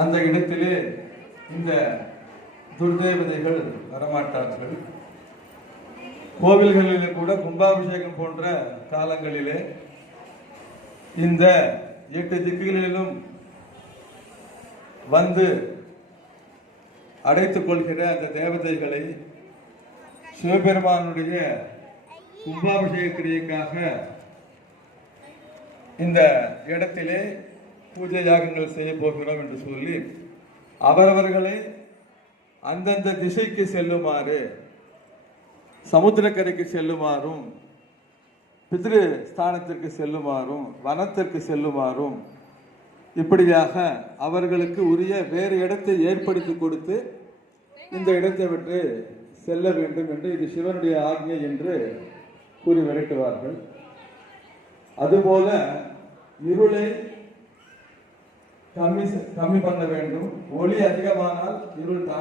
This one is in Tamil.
அந்த இடத்திலே இந்த துர்தேவதைகள் வரமாட்டார்கள். கோவில்களிலே கூட கும்பாபிஷேகம் போன்ற காலங்களிலே இந்த 8 திக்குகளிலும் வந்து அடைத்துக் கொள்கிற அந்த தேவதைகளை சிவபெருமானுடைய கும்பாபிஷேக கிரியைக்காக இந்த இடத்திலே பூஜை யாகங்கள் செய்ய போகிறோம் என்று சொல்லி அவரவர்களை அந்தந்த திசைக்கு செல்லுமாறு, சமுத்திரக்கரைக்கு செல்லுமாறும், பித்ரு ஸ்தானத்திற்கு செல்லுமாறும், வனத்திற்கு செல்லுமாறும், இப்படியாக அவர்களுக்கு உரிய வேறு இடத்தை ஏற்படுத்தி கொடுத்து இந்த இடத்தை விட்டு செல்ல வேண்டும் என்று இது சிவனுடைய ஆజ్ఞை என்று கூறி விரட்டுவார்கள். அதுபோல இருளை கம்மி பண்ண வேண்டும். ஒளி அதிகமானால் இருள் தான்